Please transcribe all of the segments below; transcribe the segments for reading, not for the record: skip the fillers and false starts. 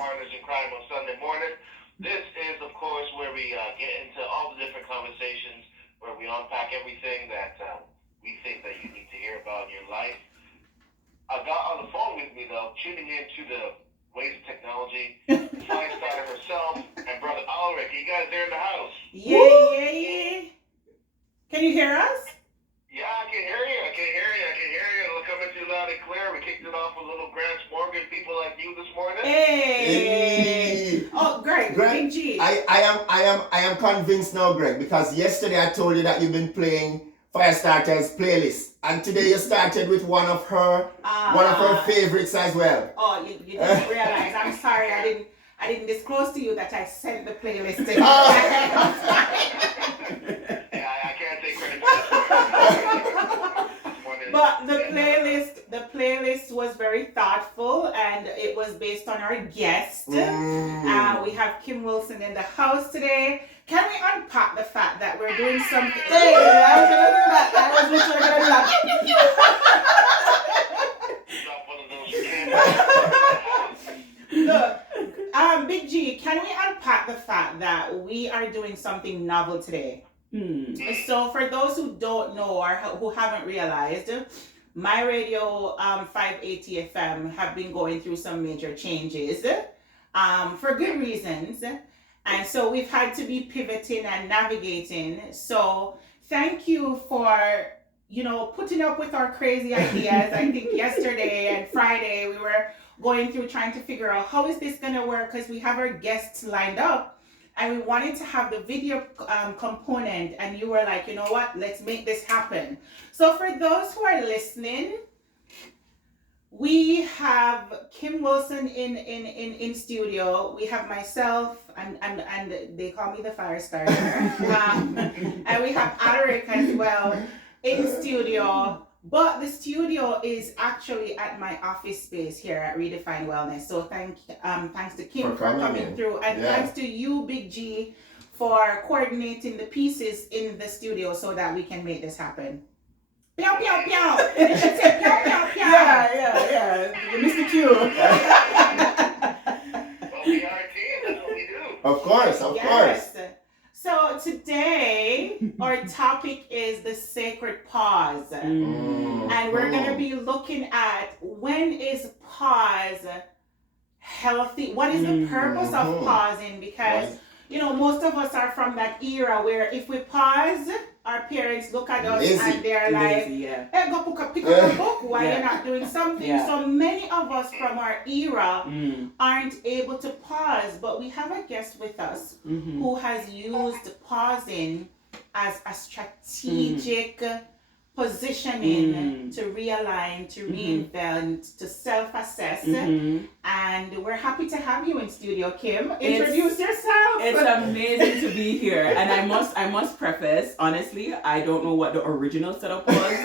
Partners in Crime on Sunday morning. This is, of course, where we get into all the different conversations, where we unpack everything that we think that you need to hear about in your life. I got on the phone with me, though, tuning into the ways of technology, fire starter herself, and Brother Alric. You guys there in the house? Yeah. Can you hear us? Yeah, I can hear you. We're coming through loud and clear. We kicked it off with little Grants Morgan, people like you this morning. Hey. Oh, Greg, Big G. I am convinced now, Greg, because yesterday I told you that you've been playing Firestarter's playlist, and today you started with one of her favorites as well. Oh, you didn't realize. I'm sorry, I didn't disclose to you that I sent the playlist to you. I can't take credit for this. But the playlist was very thoughtful, and it was based on our guest. We have Kim Wilson in the house today. Can we unpack the fact that we're doing something? Hey, I was gonna do that. I was literally gonna do that. Look, Big G, can we unpack the fact that we are doing something novel today? So for those who don't know or who haven't realized, my radio 580 FM have been going through some major changes for good reasons. And so we've had to be pivoting and navigating. So thank you for, putting up with our crazy ideas. I think yesterday and Friday we were going through trying to figure out how is this going to work, because we have our guests lined up and we wanted to have the video component, and you were like, you know what, let's make this happen. So for those who are listening, we have Kim Wilson in studio. We have myself, and they call me the fire starter. And we have Alric as well in studio. But the studio is actually at my office space here at Redefine Wellness. So thanks to Kim for coming through, and thanks to you, Big G, for coordinating the pieces in the studio so that we can make this happen. Pew, pew, pew. It should say pew, pew, pew. Yeah. Mr. Q. Well, we are a team. That's what we do. Of course. So today our topic is the sacred pause. And we're going to be looking at, when is pause healthy? What is the purpose of pausing? Because most of us are from that era where if we pause, our parents look at us and they're like, hey, go pick up a book while you're not doing something. Yeah. So many of us from our era aren't able to pause, but we have a guest with us who has used pausing as a strategic positioning to realign, to reinvent, to self-assess. And we're happy to have you in studio, Kim. Introduce yourself. It's amazing to be here. And I must preface, honestly, I don't know what the original setup was,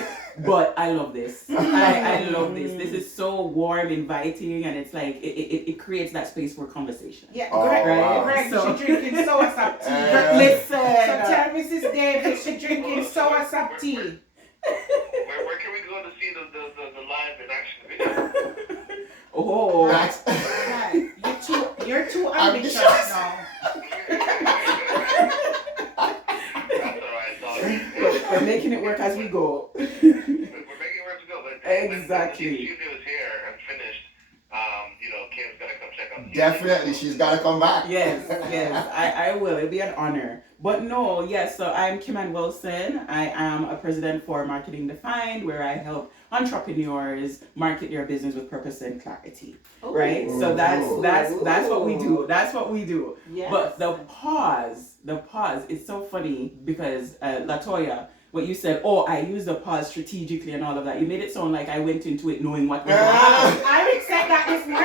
but I love this. I love this. This is so warm, inviting, and it's like it creates that space for conversation. Yeah, Greg, she drinking soursop tea. Listen. So tell Mrs. Davis she drinking soursop tea. Where can we go to see the live in action video? Oh, you're too ambitious now. That's all right. We're making it work as we go. We're making it work as we go. But exactly. When the studio is here and finished, Kim's gotta come check out. Definitely, she's gotta come back. Yes, I will. It'll be an honor. But no, yes, so I'm Kim Wilson. I am a president for Marketing Defined, where I help entrepreneurs market their business with purpose and clarity. Right? So that's what we do. That's what we do. Yes. But the pause, it's so funny because Latoya, what you said, I use the pause strategically and all of that. You made it sound like I went into it knowing what was going to happen. I said that this morning.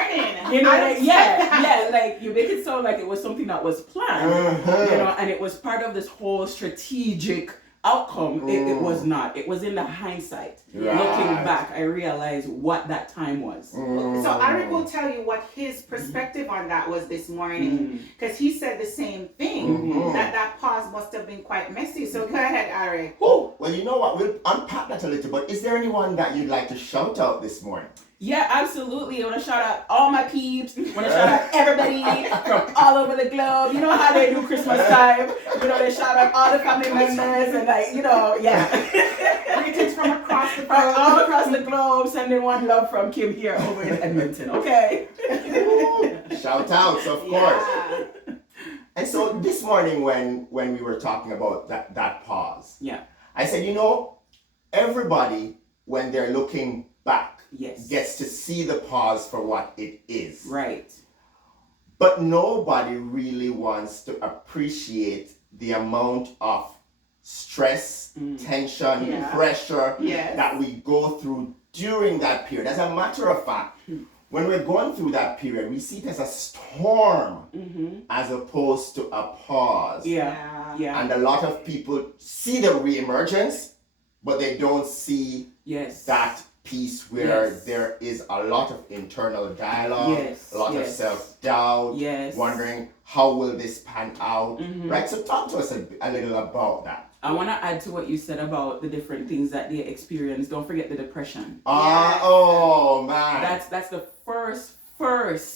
Like you make it sound like it was something that was planned, and it was part of this whole strategic outcome. It was not. It was in the hindsight. Right. Looking back, I realized what that time was. So Alric will tell you what his perspective on that was this morning, because he said the same thing, that pause must have been quite messy. So go ahead, Alric. Oh, well, you know what? We'll unpack that a little, but is there anyone that you'd like to shout out this morning? Yeah, absolutely. I want to shout out all my peeps. I want to shout out everybody from all over the globe. You know how they do Christmas time. You know, they shout out all the family members and like, you know, yeah. Greetings from across the From all globe. across the globe, sending one love from Kim here over in Edmonton. Okay. Shout outs, of course. And so this morning when we were talking about that pause, Yeah. I said, everybody, when they're looking back, Yes. gets to see the pause for what it is. Right. But nobody really wants to appreciate the amount of stress, tension, pressure that we go through during that period. As a matter of fact, when we're going through that period, we see it as a storm as opposed to a pause. Yeah. And a lot of people see the re-emergence, but they don't see that piece where there is a lot of internal dialogue, a lot of self-doubt, wondering how will this pan out, right? So talk to us a little about that. I want to add to what you said about the different things that they experience. Don't forget the depression. Oh man, That's the first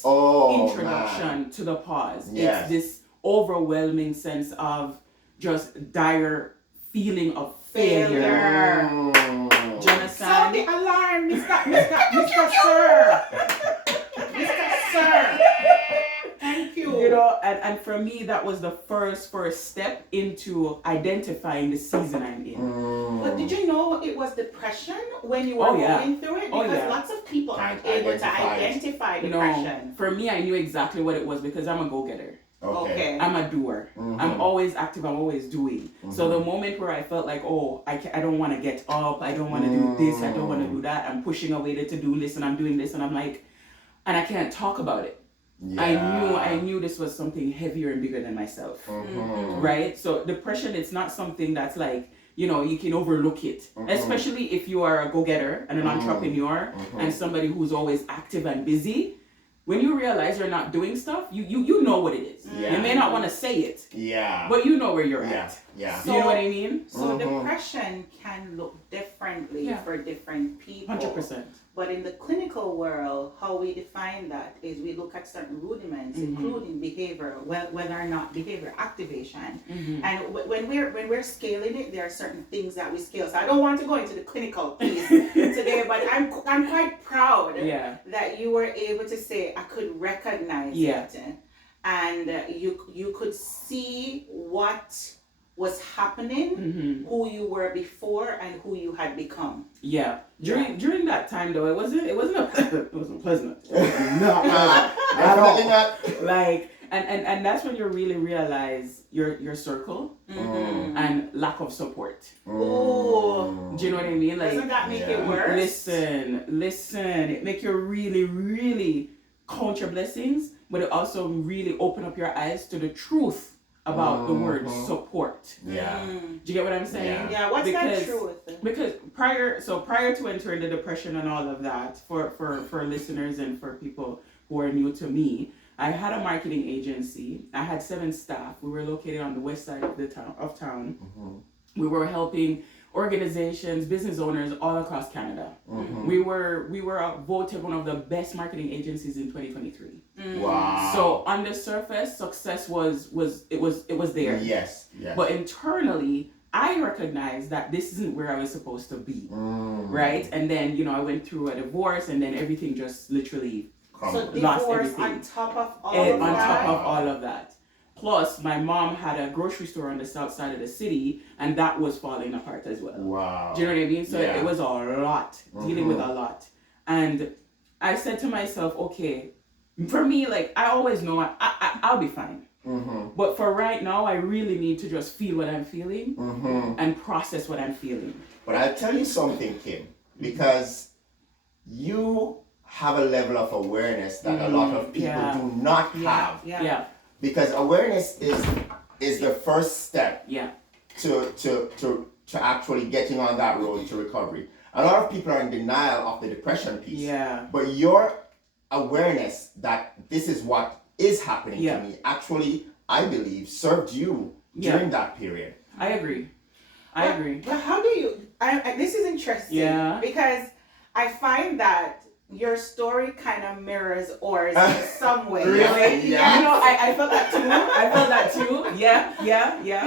introduction to the pause. It's this overwhelming sense of just dire feeling of failure. Jonathan. Sound the alarm, Mr. Sir. Mr. Sir. Thank you. You know, and for me, that was the first step into identifying the season I'm in. But did you know it was depression when you were going through it? Because lots of people aren't able to identify depression. For me, I knew exactly what it was because I'm a go-getter. Okay. I'm a doer. I'm always active. I'm always doing. So the moment where I felt like, I don't want to get up. I don't want to do this. I don't want to do that. I'm pushing away the to-do list and I'm doing this and I'm like, and I can't talk about it. I knew this was something heavier and bigger than myself. Right? So depression, it's not something that's like, you can overlook it. Especially if you are a go-getter and an entrepreneur and somebody who's always active and busy. When you realize you're not doing stuff, you know what it is. You may not want to say it. But you know where you're at. So, you know what I mean? So depression can look differently for different people. 100%. But in the clinical world, how we define that is we look at certain rudiments, including behavior, whether or not behavior activation. And when we're scaling it, there are certain things that we scale. So I don't want to go into the clinical piece today, but I'm quite proud that you were able to say I could recognize it, and you could see what was happening, who you were before and who you had become. During that time though, it wasn't pleasant. Definitely not. Like and that's when you really realize your circle and lack of support. Oh, do you know what I mean? Like, doesn't that make it worse? Listen, it make you really, really count your blessings, but it also really open up your eyes to the truth about the word support. Do you get what I'm saying? Yeah, what's that truth? Because prior to entering the depression and all of that, for listeners and for people who are new to me, I had a marketing agency. I had 7 staff. We were located on the west side of town. We were helping organizations, business owners all across Canada. We were voted one of the best marketing agencies in 2023. Wow. So on the surface, success was there. Yes. But internally, I recognized that this isn't where I was supposed to be. Right? And then, I went through a divorce and then everything just literally lost everything. On top of all of that. Plus, my mom had a grocery store on the south side of the city, and that was falling apart as well. Wow. Do you know what I mean? So it was a lot, dealing with a lot. And I said to myself, okay, for me, like, I always know I'll be fine. But for right now, I really need to just feel what I'm feeling and process what I'm feeling. But I'll tell you something, Kim, because you have a level of awareness that a lot of people do not have. Because awareness is the first step to actually getting on that road to recovery. A lot of people are in denial of the depression piece. But your awareness that this is what is happening to me actually, I believe, served you during that period. I agree. But how do you... this is interesting because I find that your story kind of mirrors ours in some way. Really? Yeah. You know, I felt that too. I felt that too. Yeah.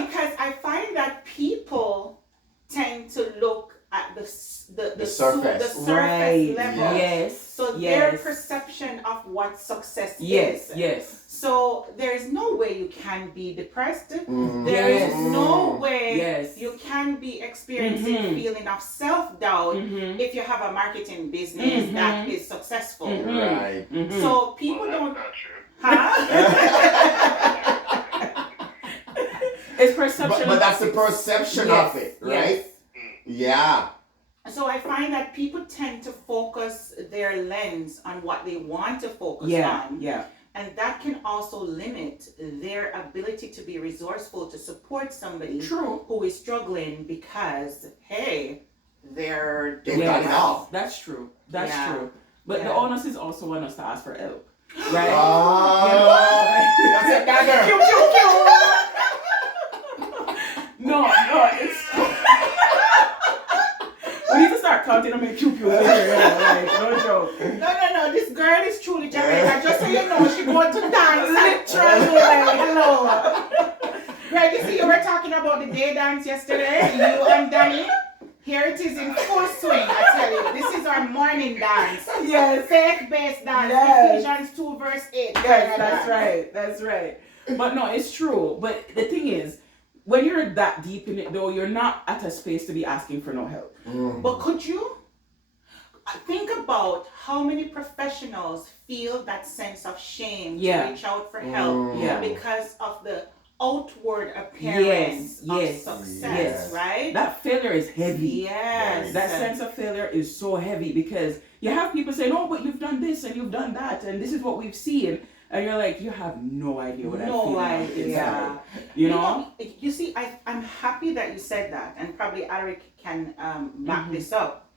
Because I find that people tend to look at the surface. surface level. Yes. So their perception of what success is. Yes. So there is no way you can be depressed. Mm. There is no way Yes. you can be experiencing feeling of self-doubt if you have a marketing business that is successful. Right. So people Well, don't. that's not true. Huh? It's perception. But that's the perception of it, right? Yeah. So I find that people tend to focus their lens on what they want to focus on. Yeah. And that can also limit their ability to be resourceful to support somebody who is struggling because, hey, they're doing got it all. That's true. That's Yeah. true. But the Yeah. onus is also on us to ask for help. Right? That's it, dagger. No, it's we need to start counting on my pew-pew later, like, no joke. No, this girl is truly Jamaican. Just so you know, she going to dance literally. Like, hello. Greg, you see, you were talking about the day dance yesterday, you and Danny. Here it is in full swing, I tell you. This is our morning dance. Yes. Faith-based dance. Yes. Ephesians 2 verse 8. Yes, that's right. But no, it's true. But the thing is, when you're that deep in it though, you're not at a space to be asking for no help. But could you think about how many professionals feel that sense of shame to reach out for help because of the outward appearance of success, right? That failure is heavy. Yes. That sense of failure is so heavy because you have people saying, "Oh, but you've done this and you've done that, and this is what we've seen," and you're like, "You have no idea what I'm feeling." No idea. You know? You see, I'm happy that you said that, and probably Alric can back this up.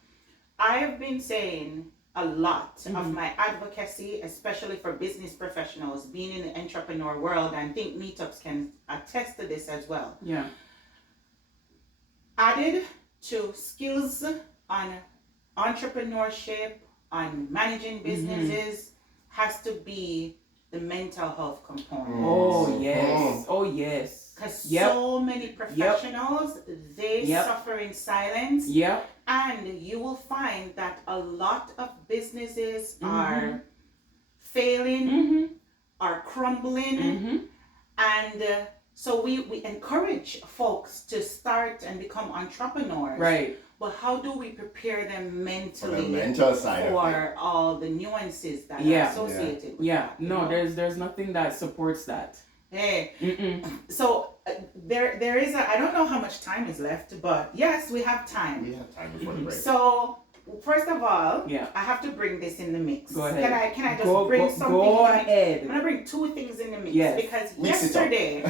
I have been saying a lot of my advocacy, especially for business professionals, being in the entrepreneur world, and I think meetups can attest to this as well. Yeah. Added to skills on entrepreneurship, on managing businesses, has to be the mental health component. Oh yes. Oh yes. Because so many professionals, they suffer in silence. Yep. And you will find that a lot of businesses are failing, are crumbling. And so we encourage folks to start and become entrepreneurs. Right. But how do we prepare them mentally the mental side for all the nuances that are associated with that? No, there's nothing that supports that. Hey, so there is I don't know how much time is left, but yes, we have time. We have time before the break. So first of all, I have to bring this in the mix. Go ahead. Can I just bring something? Go ahead. I'm gonna bring two things in the mix because Mix yesterday,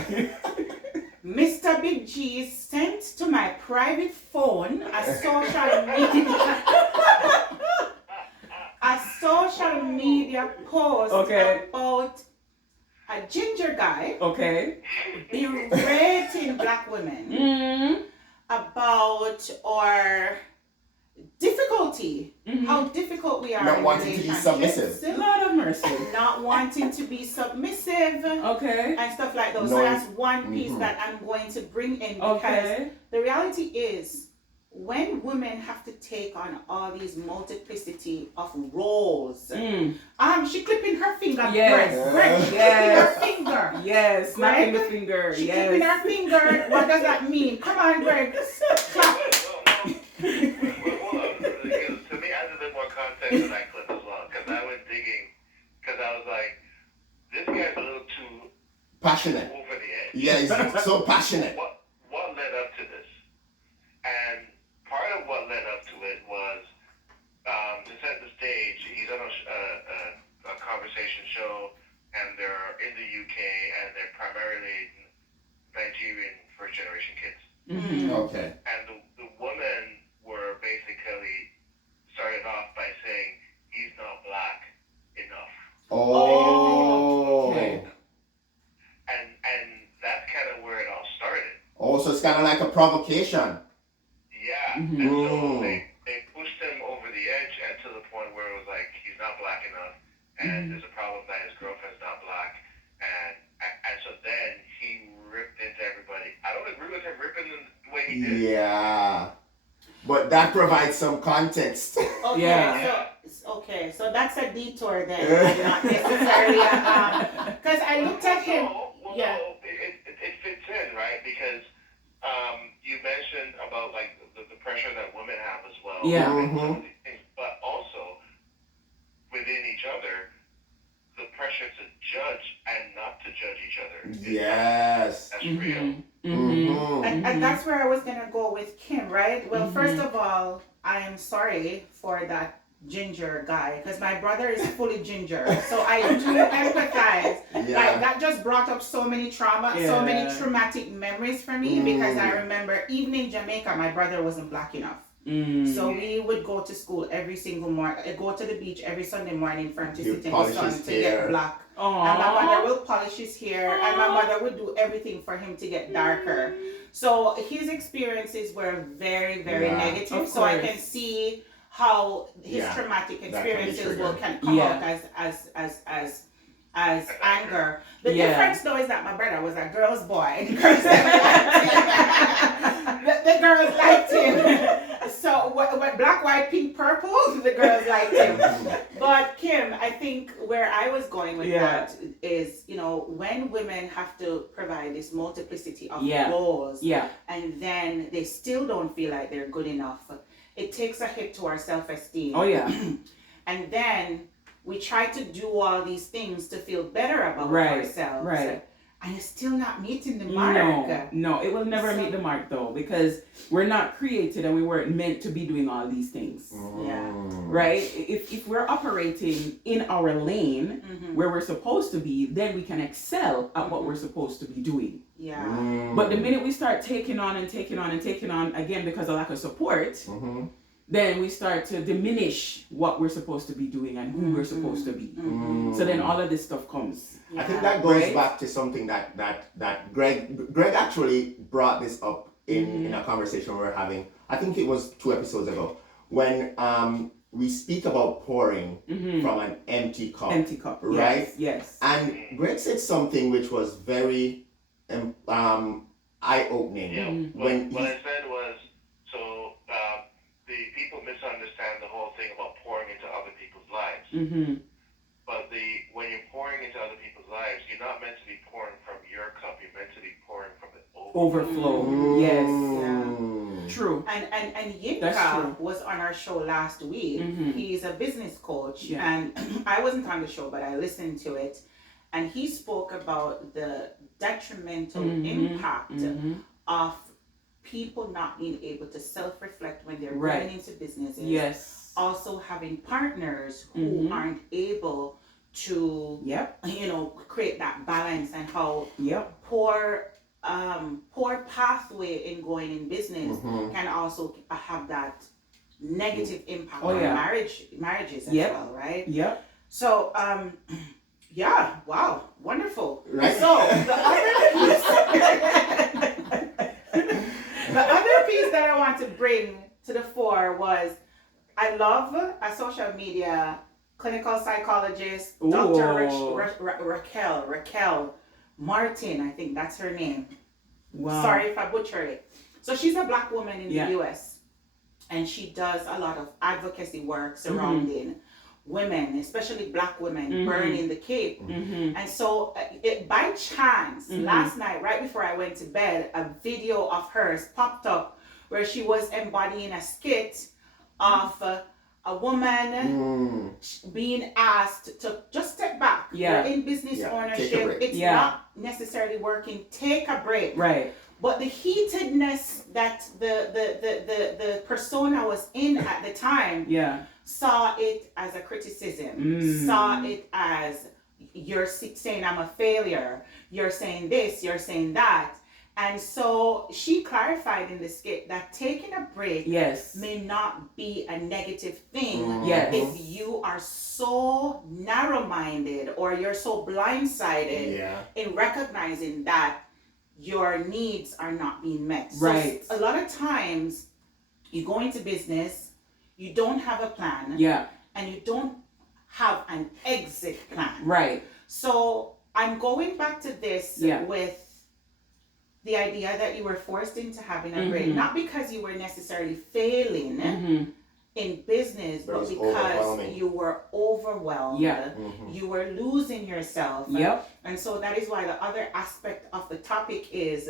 Mr. Big G sent to my private phone a social media post about a ginger guy berating black women about our difficulty, how difficult we are not in wanting to be submissive. Lord of mercy. Not wanting to be submissive. And stuff like that. So that's one piece that I'm going to bring in because the reality is when women have to take on all these multiplicity of roles, she clipping her finger. Greg, clipping her finger. Yes, snapping the finger. She clipping her finger. What does that mean? Come on, Greg. Clap. To me, I did more context in that clip as well, because I went digging, because I was like, this guy's a little too passionate. Over the edge. Yeah, he's so passionate. What led up to this? And part of what led up to it was to set the stage. He's on a conversation show, and they're in the UK, and they're primarily Nigerian first-generation kids. Okay. And the women were basically started off by saying he's not black enough. Okay. And that's kind of where it all started. So it's kind of like a provocation. Yeah. And so they pushed him over the edge, and to the point where it was like he black enough, and there's a problem that his girlfriend's not black, and so then he ripped into everybody. I don't agree with him ripping them the way he did. Yeah. But that provides some context. So that's a detour then, not necessarily because I looked at him. No, it fits in, right? Because you mentioned about like the pressure that women have as well. Yeah. Mm-hmm. But also within each other, the pressure to judge and not to judge each other. Yes. That's real. And that's where I was gonna go with Kim, right? Well, first of all, I am sorry for that ginger guy because my brother is fully ginger, so I do empathize. Like that just brought up so many so many traumatic memories for me because I remember even in Jamaica, my brother wasn't black enough. So we would go to school every single morning, go to the beach every Sunday morning for him to sit in the sun to get black. Aww. And my mother will polish his hair, and my mother would do everything for him to get darker. So his experiences were very, very negative. So I can see how his traumatic experiences can come out as anger. The difference though is that my brother was a girl's boy, and the girls the girls liked him. So what black, white, pink, purple, the girls liked him. But Kim, I think where I was going with that is, when women have to provide this multiplicity of roles, and then they still don't feel like they're good enough, it takes a hit to our self-esteem. Oh yeah. And then we try to do all these things to feel better about ourselves. Right. And it's still not meeting the mark. No, it will never meet the mark though, because we're not created and we weren't meant to be doing all these things. Right? If we're operating in our lane where we're supposed to be, then we can excel at what we're supposed to be doing. But the minute we start taking on, again, because of lack of support, then we start to diminish what we're supposed to be doing and who we're supposed to be. So then all of this stuff comes. I think that goes back to something that Greg actually brought this up in a conversation we were having. I think it was 2 episodes ago when we speak about pouring from an empty cup. Empty cup, right? Yes. And Greg said something which was very eye-opening. What I said was, the people misunderstand the whole thing about pouring into other people's lives. But when you're pouring into other people's lives, you're not meant to be pouring from your cup. You're meant to be pouring from the overflow. Yes. True. And Yinka was on our show last week. He's a business coach, and I wasn't on the show, but I listened to it, and he spoke about the detrimental impact of people not being able to self-reflect when they're going into businesses. Yes. Also having partners who aren't able to, create that balance, and how poor pathway in going in business can also have that negative impact on marriages as well, right? Yep. So, wow, wonderful. Right. So the other piece that I want to bring to the fore was, I love a social media clinical psychologist, Dr. Raquel Martin, I think that's her name. Wow. Sorry if I butchered it. So she's a black woman in the US, and she does a lot of advocacy work surrounding women, especially black women, burning the cape. And so by chance, last night, right before I went to bed, a video of hers popped up where she was embodying a skit of a woman being asked to just step back. You're in business ownership. It's not necessarily working. Take a break. Right. But the heatedness that the persona was in at the time saw it as a criticism, saw it as, you're saying I'm a failure, you're saying this, you're saying that. And so she clarified in the skit that taking a break may not be a negative thing if you are so narrow-minded or you're so blindsided in recognizing that your needs are not being met. Right. So a lot of times you go into business, you don't have a plan, and you don't have an exit plan. Right. So I'm going back to this Yeah. with the idea that you were forced into having a break, not because you were necessarily failing in business, but because you were overwhelmed. Yeah. You were losing yourself. Yep. And so that is why the other aspect of the topic is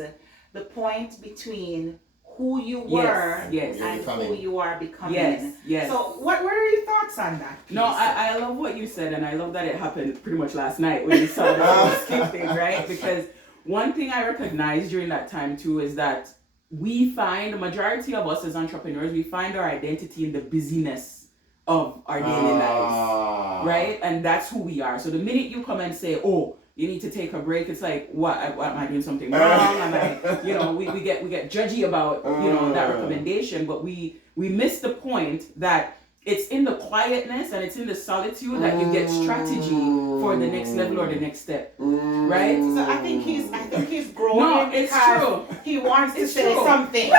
the point between who you were and who you are becoming. Yes, yes. So what are your thoughts on that piece? No, I love what you said, and I love that it happened pretty much last night when you saw the skip thing, right? Because one thing I recognized during that time too is that we find, the majority of us as entrepreneurs, we find our identity in the busyness of our daily lives, right? And that's who we are. So the minute you come and say, oh, you need to take a break, it's like, what am I doing something wrong? Am I, you know, we get judgy about, you know, that recommendation, but we miss the point that it's in the quietness and it's in the solitude that you get strategy for the next level or the next step, right? So I think he's growing because he wants to say something.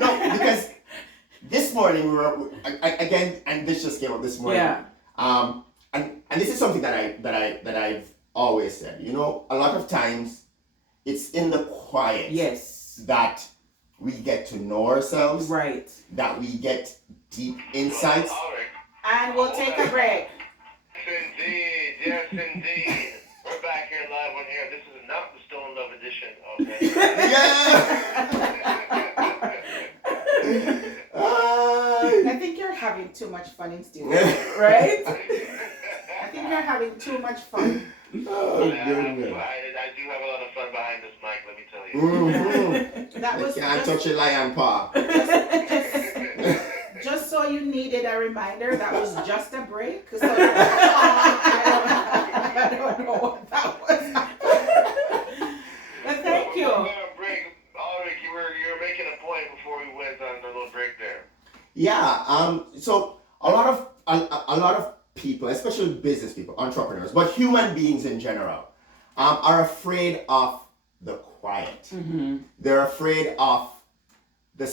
No, because this morning we were again, and this just came up this morning. Yeah. And this is something that I've always said. You know, a lot of times it's in the quiet that we get to know ourselves. Right. That we get deep insights. And we'll take a break. Yes, indeed. We're back here live on here. This is not the Stone Love edition of I think you're having too much fun in studio. Right? I think you're having too much fun. Oh, I do have a lot of fun behind this mic, let me tell you. That was can't touch a lion paw. Just so you needed a reminder, that was just a break. So I don't know what that was. But thank you. Break. Alric, you were making a point before we went on the little break there. Yeah. So a lot of people, especially business people, entrepreneurs, but human beings in general, are afraid of the quiet. They're afraid of the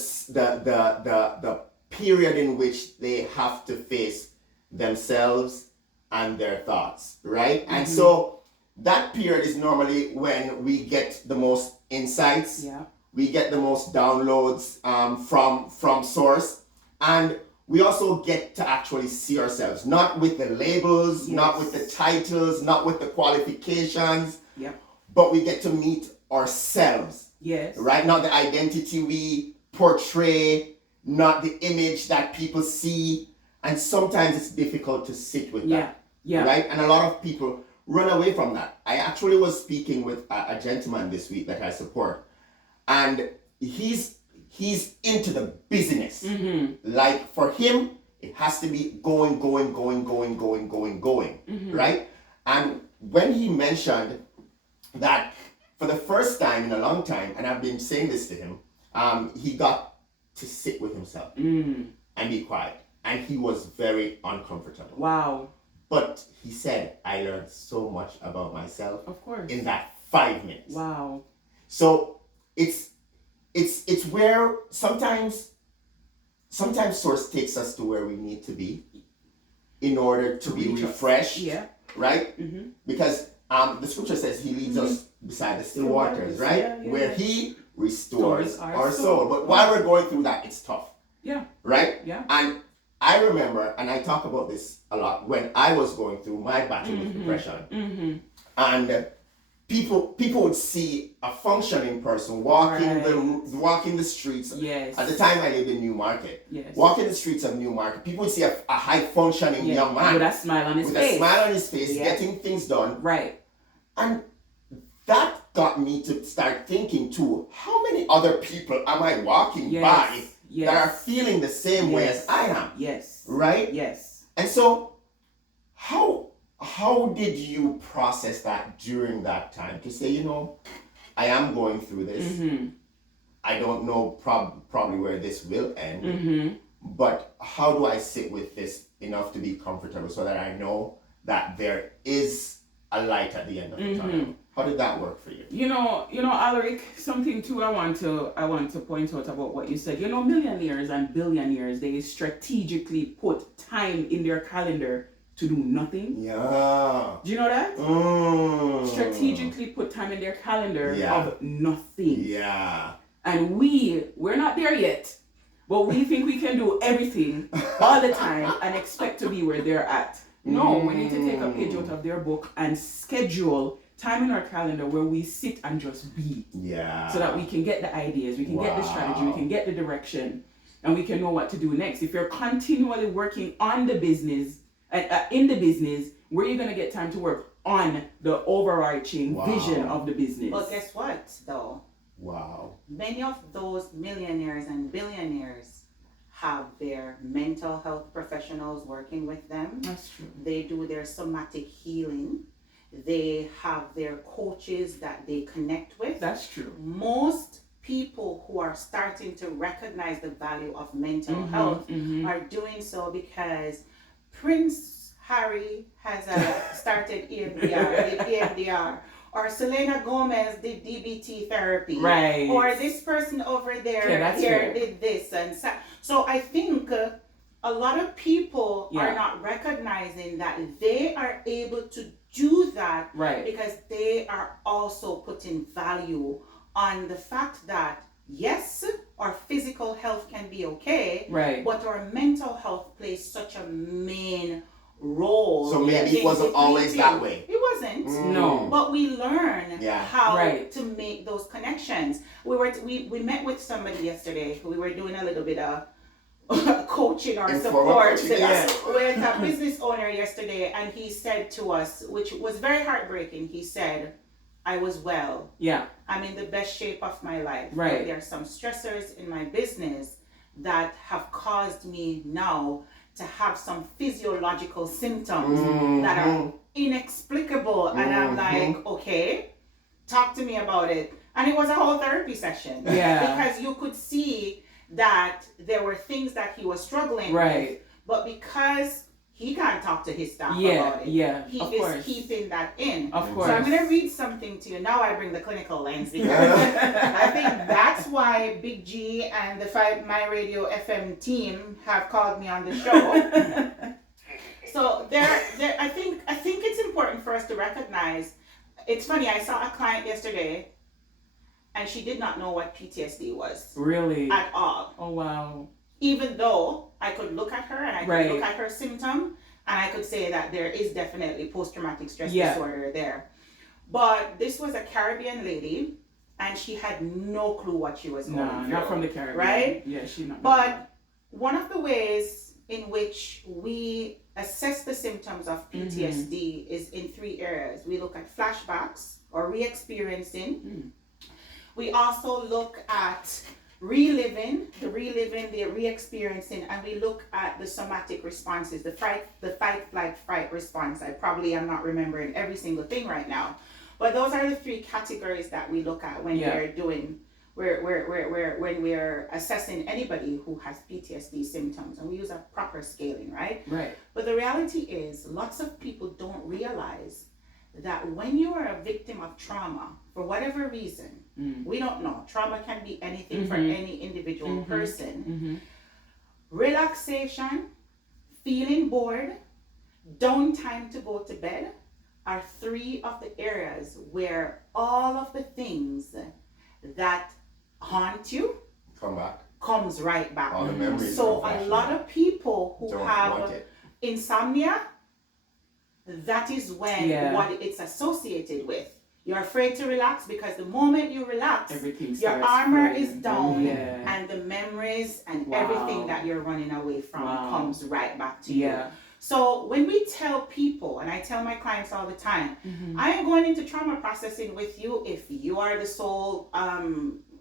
period in which they have to face themselves and their thoughts, right? And so that period is normally when we get the most insights, we get the most downloads from source, and we also get to actually see ourselves, not with the labels, not with the titles, not with the qualifications, but we get to meet ourselves, right? Not the identity we portray, not the image that people see, and sometimes it's difficult to sit with that, right? And a lot of people run away from that. I actually was speaking with a gentleman this week that I support, and he's into the business. Like for him, it has to be going, right? And when he mentioned that for the first time in a long time, and I've been saying this to him, he got to sit with himself and be quiet. And he was very uncomfortable. Wow. But he said, I learned so much about myself in that 5 minutes. Wow. So it's where sometimes source takes us to where we need to be in order to be refreshed, right? Because the scripture says he leads us beside the still waters, right? Where he restores our soul. But while we're going through that, it's tough. Right? And I remember, and I talk about this a lot, when I was going through my battle with depression. And people would see a functioning person walking the streets. At the time I lived in Newmarket. Walking the streets of Newmarket, people would see a high functioning young man with a smile on his face, getting things done. Right. And that got me to start thinking too, how many other people am I walking by that are feeling the same way as I am? Right? And so how did you process that during that time to say, you know, I am going through this. I don't know probably where this will end, but how do I sit with this enough to be comfortable so that I know that there is a light at the end of the tunnel. How did that work for you? You know, Alric, something too I want to point out about what you said. Millionaires and billionaires, they strategically put time in their calendar to do nothing. Yeah. Do you know that? Strategically put time in their calendar of nothing. Yeah. And we're not there yet. But we think we can do everything all the time and expect to be where they're at. No, we need to take a page out of their book and schedule time in our calendar where we sit and just be. Yeah. So that we can get the ideas, we can get the strategy, we can get the direction, and we can know what to do next. If you're continually working on the business, in the business, where are you going to get time to work on the overarching vision of the business? But guess what, though? Wow. Many of those millionaires and billionaires have their mental health professionals working with them. That's true. They do their somatic healing. They have their coaches that they connect with. That's true. Most people who are starting to recognize the value of mental health are doing so because Prince Harry has started EMDR, or Selena Gomez did DBT therapy, right? Or this person over there did this, and so I think a lot of people are not recognizing that they are able to do that, because they are also putting value on the fact that yes, our physical health can be okay, but our mental health plays such a main role. So maybe it wasn't always that way. It wasn't. No. But we learn how to make those connections. We met with somebody yesterday. We were doing a little bit of coaching or support with a business owner yesterday, and he said to us, which was very heartbreaking, he said, I was well. Yeah. I'm in the best shape of my life. Right. But there are some stressors in my business that have caused me now to have some physiological symptoms that are inexplicable. And I'm like, okay, talk to me about it. And it was a whole therapy session. Yeah. Because you could see that there were things that he was struggling with. But because he can't talk to his staff about it. He is keeping that in. Of course. So I'm going to read something to you. Now I bring the clinical lens because I think that's why Big G and the My Radio FM team have called me on the show. So I think it's important for us to recognize. It's funny. I saw a client yesterday, and she did not know what PTSD was. Really? At all. Oh wow. Even though I could look at her and I could look at her symptom and I could say that there is definitely post-traumatic stress disorder there. But this was a Caribbean lady and she had no clue what she was going through. Not from the Caribbean. Right? Yeah, she's not. But one of the ways in which we assess the symptoms of PTSD is in 3 areas. We look at flashbacks or re-experiencing. We also look at reliving, the re-experiencing, and we look at the somatic responses, the fight, flight, fright response. I probably am not remembering every single thing right now, but those are the 3 categories that we look at when we're doing, when we're assessing anybody who has PTSD symptoms, and we use a proper scaling, right? Right. But the reality is, lots of people don't realize that when you are a victim of trauma, for whatever reason, we don't know. Trauma can be anything for any individual person. Relaxation, feeling bored, downtime to go to bed are 3 of the areas where all of the things that haunt you comes right back. All the memories. So a lot of people who have insomnia, that is when what it's associated with. You're afraid to relax because the moment you relax, your armor is down and the memories and everything that you're running away from comes right back to you. So when we tell people, and I tell my clients all the time, I am going into trauma processing with you if you are the sole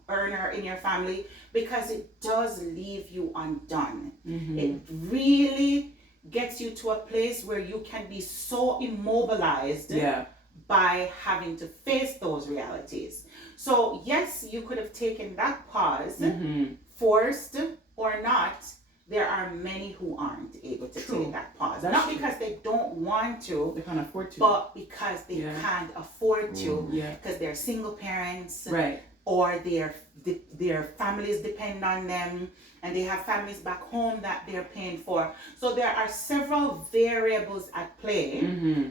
earner in your family, because it does leave you undone. It really gets you to a place where you can be so immobilized by having to face those realities. So yes, you could have taken that pause, forced or not, there are many who aren't able to True. take that pause. That's Not true. because they don't want to, They can't afford to. but because they can't afford to, Yeah. because they're single parents, Right. or their families depend on them, and they have families back home that they're paying for. So there are several variables at play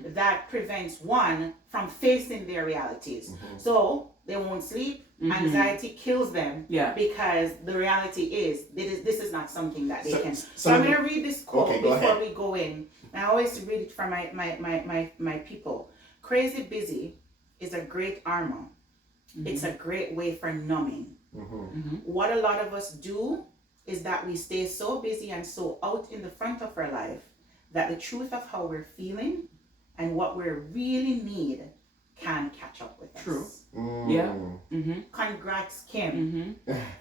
that prevents one from facing their realities. So they won't sleep. Anxiety kills them because the reality is this is not something that they can. So I'm going to read this quote before we go in. I always read it for my people. Crazy busy is a great armor. It's a great way for numbing. What a lot of us do is that we stay so busy and so out in the front of our life that the truth of how we're feeling and what we really need can catch up with us. True. Yeah. Congrats, Kim,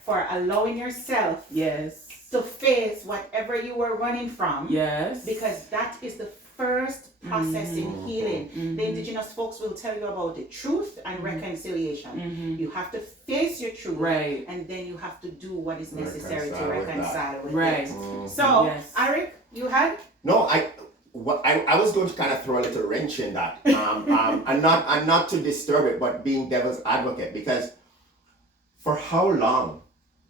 for allowing yourself Yes. to face whatever you were running from. Yes. Because that is the first process in healing. The indigenous folks will tell you about the truth and reconciliation. You have to face your truth, right, and then you have to do what is necessary to reconcile with right. it. So, Alric, you had? No, I was going to kind of throw a little wrench in that, and not to disturb it, but being devil's advocate, because for how long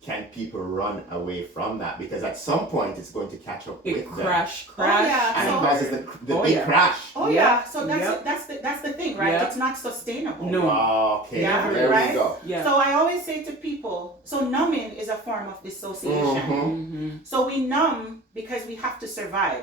can people run away from that? Because at some point it's going to catch up with them. Crash, and it causes the big crash. So that's the thing, right? It's not sustainable. No. Okay. There we go. So I always say to people, so numbing is a form of dissociation. So we numb because we have to survive.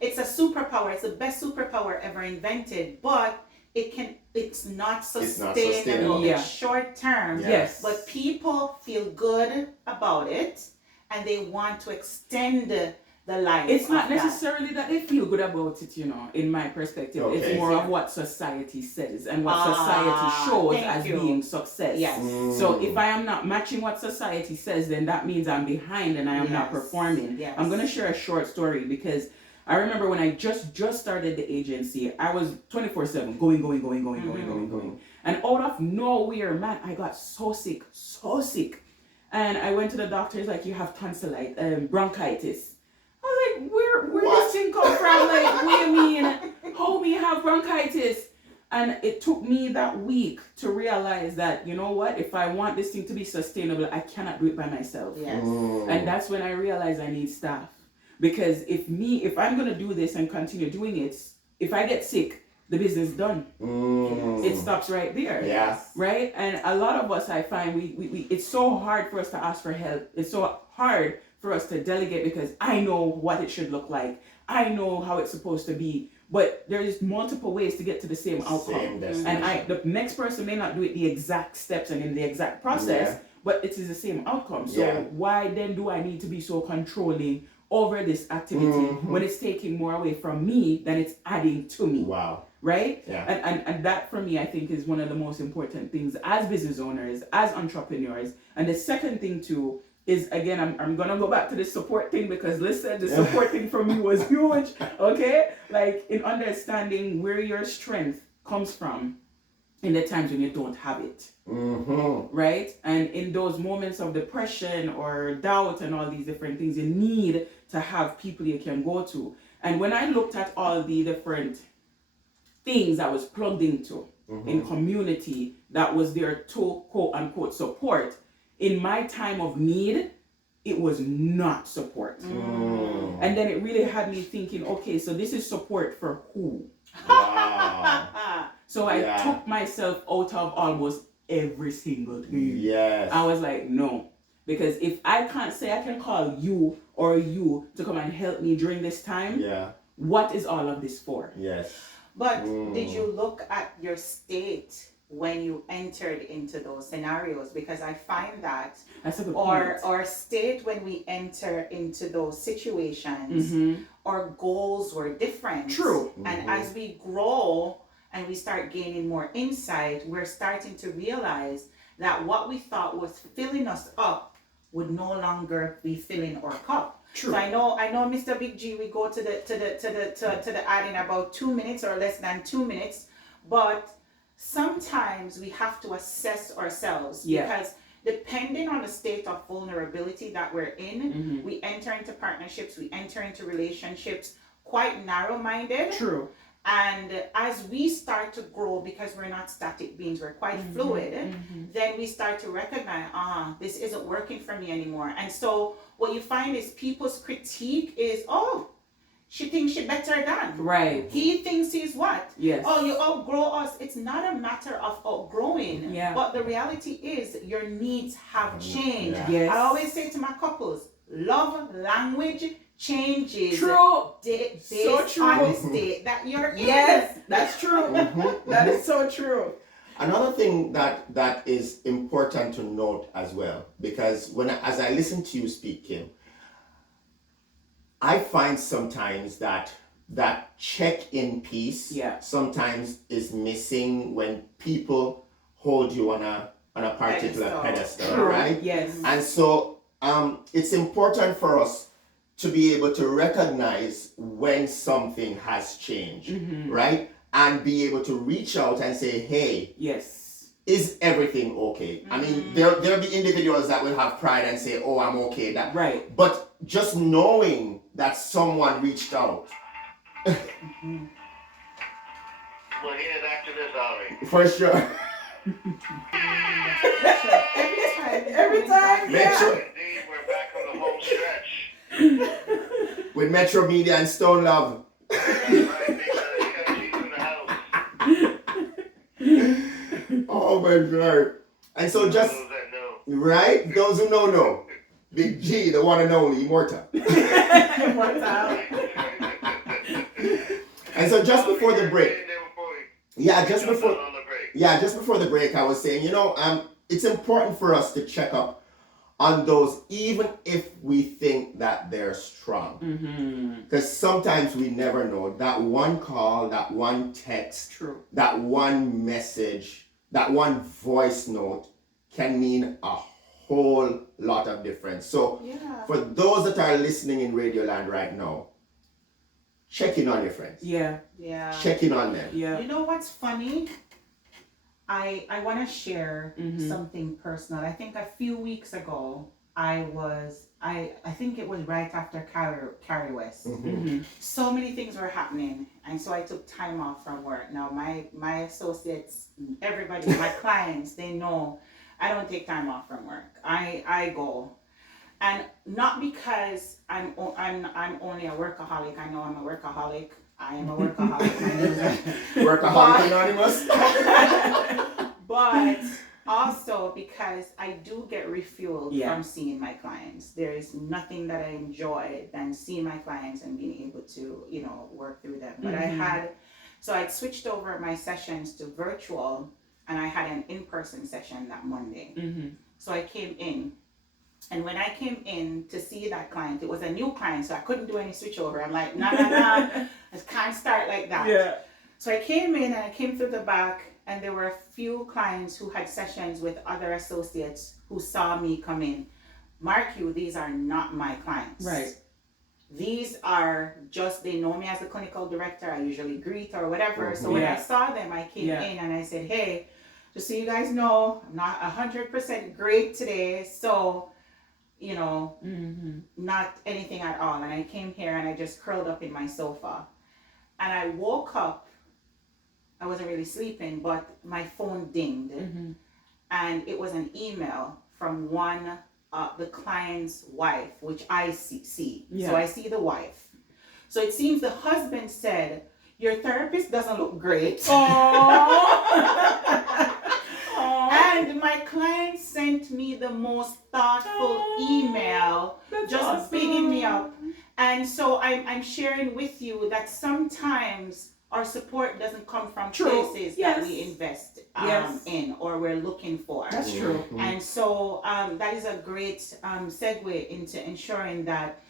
It's a superpower. It's the best superpower ever invented, but it's not sustainable. It's short term. Yes. But people feel good about it and they want to extend the life. It's not necessarily that they feel good about it, in my perspective. Okay. It's more of what society says and what society shows as being success. Yes. So if I am not matching what society says, then that means I'm behind and I am not performing. Yes. I'm going to share a short story because I remember when I just started the agency, I was 24/7 going. And out of nowhere, man, I got so sick. And I went to the doctor. He's like, you have tonsillitis, bronchitis. I was like, where does this thing come from? Like, what do you mean? How me have bronchitis? And it took me that week to realize that, you know what? If I want this thing to be sustainable, I cannot do it by myself. Yes. And that's when I realized I need staff. Because if I'm going to do this and continue doing it, if I get sick, the business is done. It stops right there. Yes. Right? And a lot of us, I find, we it's so hard for us to ask for help. It's so hard for us to delegate because I know what it should look like. I know how it's supposed to be. But there's multiple ways to get to the same outcome. And the next person may not do it the exact steps and in the exact process, but it is the same outcome. So why then do I need to be so controlling over this activity when it's taking more away from me than it's adding to me? Wow. Right? Yeah. And that for me, I think, is one of the most important things as business owners, as entrepreneurs. And the second thing too is, again, I'm gonna go back to the support thing because listen, the support thing for me was huge. Okay? Like in understanding where your strength comes from in the times when you don't have it. Right? And in those moments of depression or doubt and all these different things, you need to have people you can go to. And when I looked at all the different things I was plugged into in community that was there to quote unquote support, in my time of need, it was not support. And then it really had me thinking, okay, so this is support for who? Wow. So I took myself out of almost every single thing. Yes. I was like, no. Because if I can't say I can call you or you to come and help me during this time, what is all of this for? Yes. But did you look at your state when you entered into those scenarios? Because I find that that's a good point. Our state when we enter into those situations, our goals were different. True. And as we grow and we start gaining more insight, we're starting to realize that what we thought was filling us up would no longer be filling our cup. True. So I know, Mr. Big G, we go to the ad in about 2 minutes or less than 2 minutes, but sometimes we have to assess ourselves because depending on the state of vulnerability that we're in, we enter into partnerships, we enter into relationships quite narrow-minded. True. And as we start to grow, because we're not static beings, we're quite fluid, then we start to recognize, this isn't working for me anymore. And so what you find is people's critique is, she thinks she better than. Right. He thinks he's what? Yes. Oh, you outgrow us. It's not a matter of outgrowing. Yeah. But the reality is your needs have changed. Yeah. Yes. I always say to my couples, love language changes. True. Based So true. on the state that you're in. Yes, that's true. That is so true. Another thing that is important to note as well, because as I listen to you speak, Kim, I find sometimes that check-in piece sometimes is missing when people hold you on a particular pedestal, right? Yes. And so it's important for us to be able to recognize when something has changed, right? And be able to reach out and say, hey, yes, is everything okay? I mean, there'll be individuals that will have pride and say, oh, I'm okay. Right. But just knowing that someone reached out. Well, here's after this, Alric. For sure. Every time. Make sure. Indeed, we're back on the home stretch. With Metro Media and Stone Love. Right, make sure that you got cheese in the house. Oh my God. And so just, Those that know. right? Those who know. Big G, the one and only, immortal. And so just before the break, just before the break, I was saying, it's important for us to check up on those, even if we think that they're strong. Because sometimes we never know. That one call, that one text, that one message, that one voice note can mean a whole lot of difference. So for those that are listening in Radio Land right now, check in on your friends. Yeah. Check in on them. Yeah. You know what's funny? I want to share something personal. I think a few weeks ago, I think it was right after Carrie West. So many things were happening, and so I took time off from work. Now my associates, everybody, my clients, they know I don't take time off from work. I go, and not because I'm only a workaholic. I know I'm a workaholic. I am a workaholic. Workaholic Anonymous. But also because I do get refueled from seeing my clients. There is nothing that I enjoy than seeing my clients and being able to, work through them. But I'd switched over my sessions to virtual, and I had an in-person session that Monday. So I came in. And when I came in to see that client, it was a new client, so I couldn't do any switchover. I'm like, nah, I can't start like that. Yeah. So I came in and I came through the back, and there were a few clients who had sessions with other associates who saw me come in. Mark you, these are not my clients. Right. These are just, they know me as a clinical director. I usually greet or whatever. So when I saw them, I came in and I said, hey, just so you guys know, I'm not 100% great today. So, not anything at all. And I came here and I just curled up in my sofa. And I woke up. I wasn't really sleeping, but my phone dinged. And it was an email from the client's wife, which I see. So I see the wife. So it seems the husband said, your therapist doesn't look great. And my client sent me the most thoughtful email, just bigging me up. And so I'm sharing with you that sometimes our support doesn't come from places that we invest in or we're looking for. That's true. And so that is a great segue into ensuring that,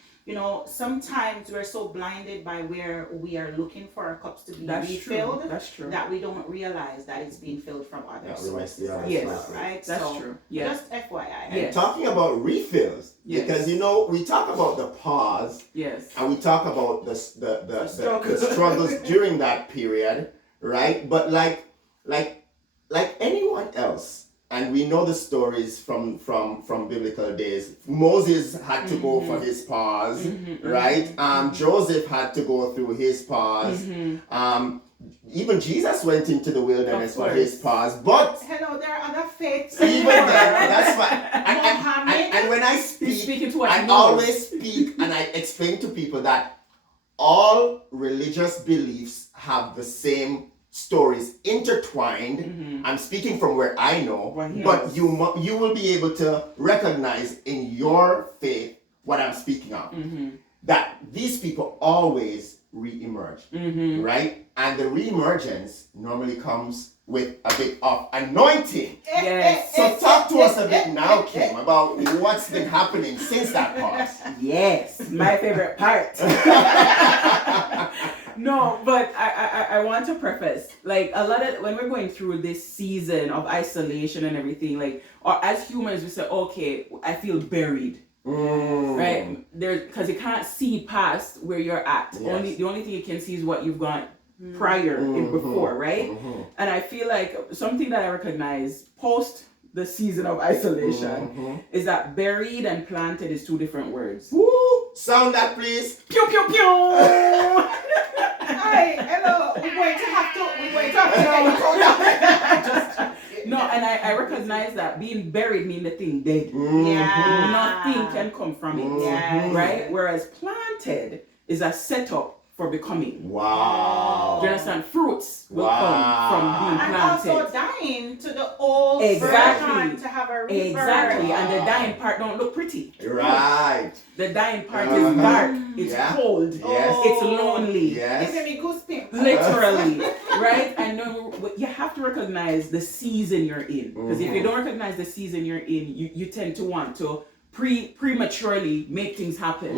sometimes we're so blinded by where we are looking for our cups to be refilled. That's true. That we don't realize that it's being filled from other sources. Right? That's so, true. Just FYI. And talking about refills, because we talk about the pause, and we talk about the struggles during that period, right? But like anyone else, and we know the stories from biblical days. Moses had to go for his pause, right? Joseph had to go through his pause. Even Jesus went into the wilderness for his pause. But hello, there are other faiths. Even then, that's fine. And when I speak, I always speak and I explain to people that all religious beliefs have the same stories intertwined. I'm speaking from where I know, but you will be able to recognize in your faith what I'm speaking of. That these people always re-emerge, right? And the re-emergence normally comes with a bit of anointing. Yes. So talk to us a bit now, Kim, about what's been happening since that pause. Yes, my favorite part. No, but I want to preface, like, a lot of when we're going through this season of isolation and everything, like, or as humans, we say, okay, I feel buried. Right? Because you can't see past where you're at. Yes. The only thing you can see is what you've gone prior and before, right? And I feel like something that I recognize post the season of isolation is that buried and planted is two different words. Woo! Sound that, please. Pew pew pew. Hi, hello. We're going to have to. No, and I recognize that being buried means the thing dead. Yeah. Nothing can come from it. Yes. Right? Whereas planted is a setup for becoming. Wow. Do you understand? Fruits will come from being And planted. also dying to the old Exactly. version to have a rebirth. Exactly. And the dying part don't look pretty. Right. The dying part is dark. It's cold. Yes. It's lonely. Yes. Give me goose pimp. Literally. Right? And no, you have to recognize the season you're in. Because if you don't recognize the season you're in, you tend to want to prematurely make things happen.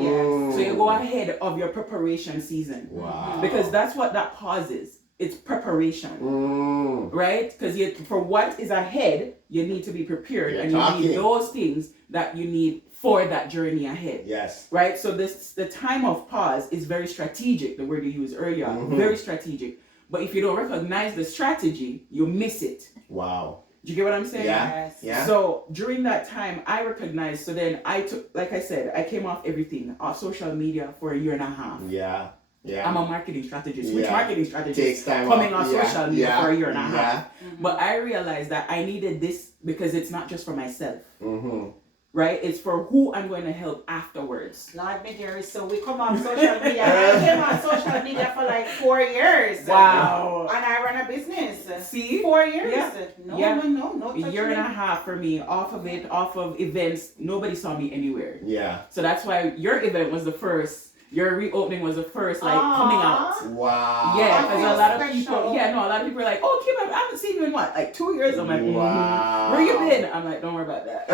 So you go ahead of your preparation season. Wow. Because that's what that pause is. It's preparation. Right? Because for what is ahead, you need to be prepared. You're and talking. you need those things that you need for that journey ahead. Yes. Right? So the time of pause is very strategic, the word you used earlier. Very strategic. But if you don't recognize the strategy, you miss it. Wow. Do you get what I'm saying? Yeah. Yeah. So during that time, I recognized, so then I took, like I said, I came off everything, off social media for a year and a half. Yeah. Yeah. I'm a marketing strategist. Which marketing strategist? Takes time coming off. off social media for a year and a half. Yeah. But I realized that I needed this because it's not just for myself. Right? It's for who I'm going to help afterwards. Lord, me dear, so we come on social media. I came on social media for like 4 years. Wow. And I run a business. See? 4 years. Yeah. No. A year and a half for me, off of events. Nobody saw me anywhere. Yeah. So that's why your event was the first. Your reopening was the first, like, coming out. Wow. Yeah, because a lot of people, a lot of people are like, oh, Kim, I haven't seen you in what, like 2 years? I'm like, wow. Where you been? I'm like, don't worry about that.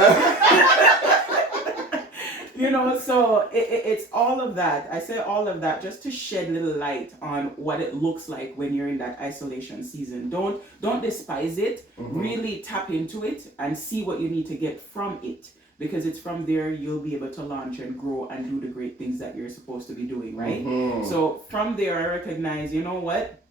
So it's all of that. I say all of that just to shed little light on what it looks like when you're in that isolation season. Don't despise it. Really tap into it and see what you need to get from it. Because it's from there you'll be able to launch and grow and do the great things that you're supposed to be doing, right? So from there, I recognize, you know what?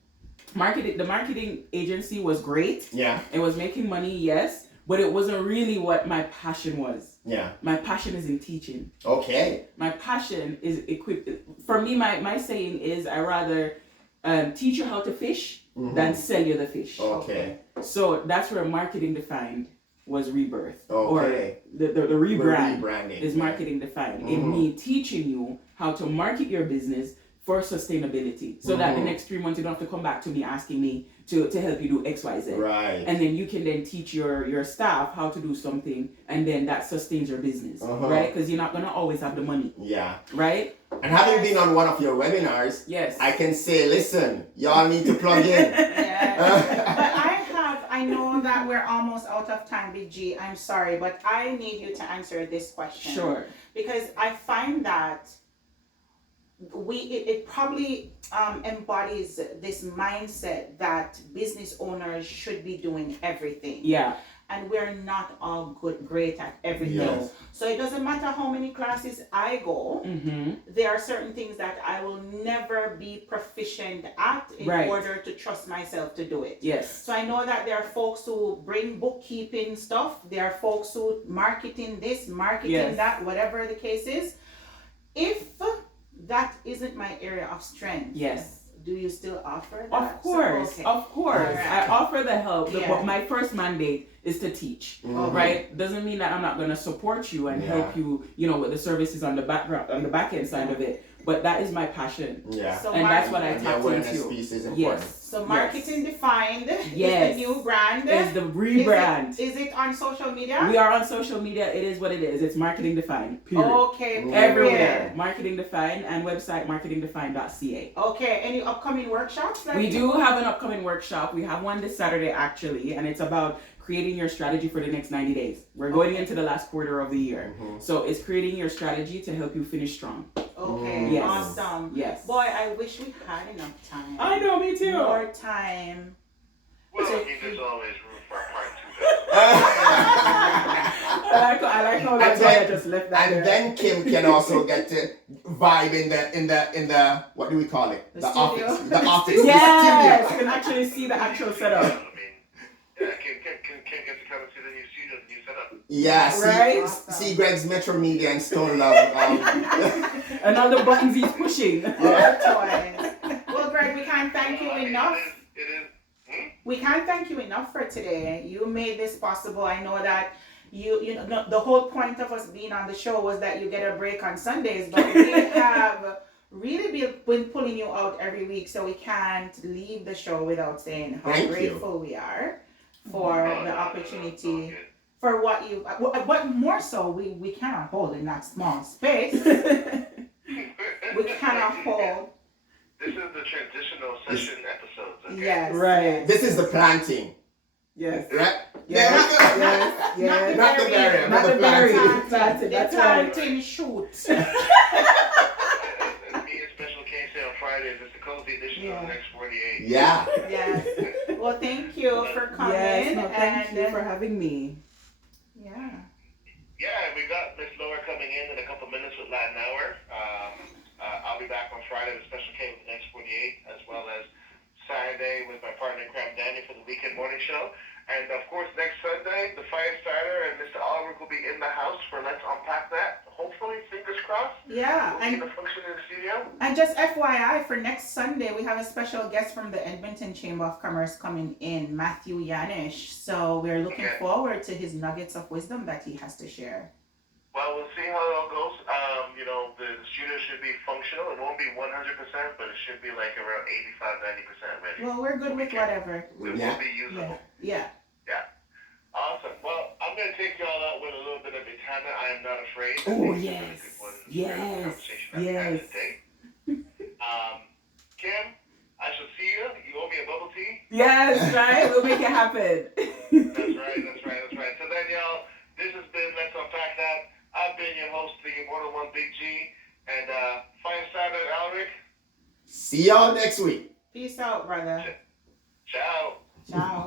The marketing agency was great. Yeah. It was making money, yes, but it wasn't really what my passion was. Yeah. My passion is in teaching. Okay. My passion is equipped. For me, my saying is I rather teach you how to fish than sell you the fish. Okay. So that's where marketing defined was rebirth. Okay. Or the rebranding Rebranding. is marketing defined. In me teaching you how to market your business for sustainability. So that the next 3 months you don't have to come back to me asking me to help you do XYZ. Right. And then you can then teach your staff how to do something, and then that sustains your business. Right? Because you're not gonna always have the money. Yeah. Right? And having been on one of your webinars, Yes. I can say, listen, y'all need to plug in. But I know that we're almost out of time, BG. I'm sorry, but I need you to answer this question. Sure. Because I find that it probably embodies this mindset that business owners should be doing everything. Yeah. and we're not all great at everything. Yes. So it doesn't matter how many classes I go, there are certain things that I will never be proficient at in order to trust myself to do it. Yes. So I know that there are folks who bring bookkeeping stuff, there are folks who marketing this, marketing that, whatever the case is. If that isn't my area of strength, do you still offer that? Of course, of course. Right. I offer the help. But my first mandate is to teach, right? Doesn't mean that I'm not going to support you and help you, with the services on the background, on the back end side of it. But that is my passion. Yeah. So and that's what I tapped into. Piece is important. Yes. So marketing defined is the new brand. Is the rebrand. Is it on social media? We are on social media. It is what it is. It's marketing defined. Period. Okay. Everywhere. Marketing defined and website marketingdefined.ca. Okay. Any upcoming workshops? We do have an upcoming workshop. We have one this Saturday actually, and it's about creating your strategy for the next 90 days. We're going into the last quarter of the year. So it's creating your strategy to help you finish strong. Okay, Yes. awesome. Yes. Boy, I wish we had enough time. I know, me too. More time. Well, I mean, there's always room for a part 2. I like how Latoya just left that And there. then Kim can also get to vibe in the what do we call it? The studio. office. The office. Yes, The you can actually see the actual setup. I mean, Kim gets to come and see the new studio, the new setup. Yeah, Right? Awesome. see Greg's Metro Media and Stone Love. And all the buttons he's pushing. Well, Greg, we can't thank you enough. It is. We can't thank you enough for today. You made this possible. I know that you know the whole point of us being on the show was that you get a break on Sundays, but we have really been pulling you out every week, so we can't leave the show without saying how grateful we are for the opportunity. For what you, but more so, we cannot hold in that small space. We cannot hold. This is the transitional session episodes. Okay? Yes. Right. This is the planting. Yes. Right? Yes. There we go. Yes. Not the barrier, Not but the the berry. planting. Planted. That's right. Planting shoot. Me and Special K say on Fridays, it's the cozy edition of the next 48. Yeah. Yes. Well, thank you for coming. Yes. No, thank and you for having me. Yeah, we got Miss Laura coming in a couple minutes with Latin Hour. I'll be back on Friday with Special K with the next 48, as well as Saturday with my partner Cram Danny for the weekend morning show. And of course, next Sunday, the Fire Starter and Mr. Alric will be in the house for Let's Unpack That. Hopefully, fingers crossed. Yeah. We'll be function in the studio. And just FYI, for next Sunday, we have a special guest from the Edmonton Chamber of Commerce coming in, Matthew Yanish. So we're looking forward to his nuggets of wisdom that he has to share. Well, we'll see how it all goes. The studio should be functional. It won't be 100%, but it should be like around 85-90% ready. Well, we're good with whatever. It will be usable. Yeah. Awesome. Well, I'm going to take y'all out with a little bit of Itana. I Am Not Afraid. Oh, yes. Yes. Kim, I shall see you. You owe me a bubble tea. Yes, right? We'll make it happen. That's right. So then, y'all, this has been Let's Unpack That. I've been your host, the Immortal One, Big G, and Firestarter Alric. See y'all next week. Peace out, brother. Ciao. Ciao.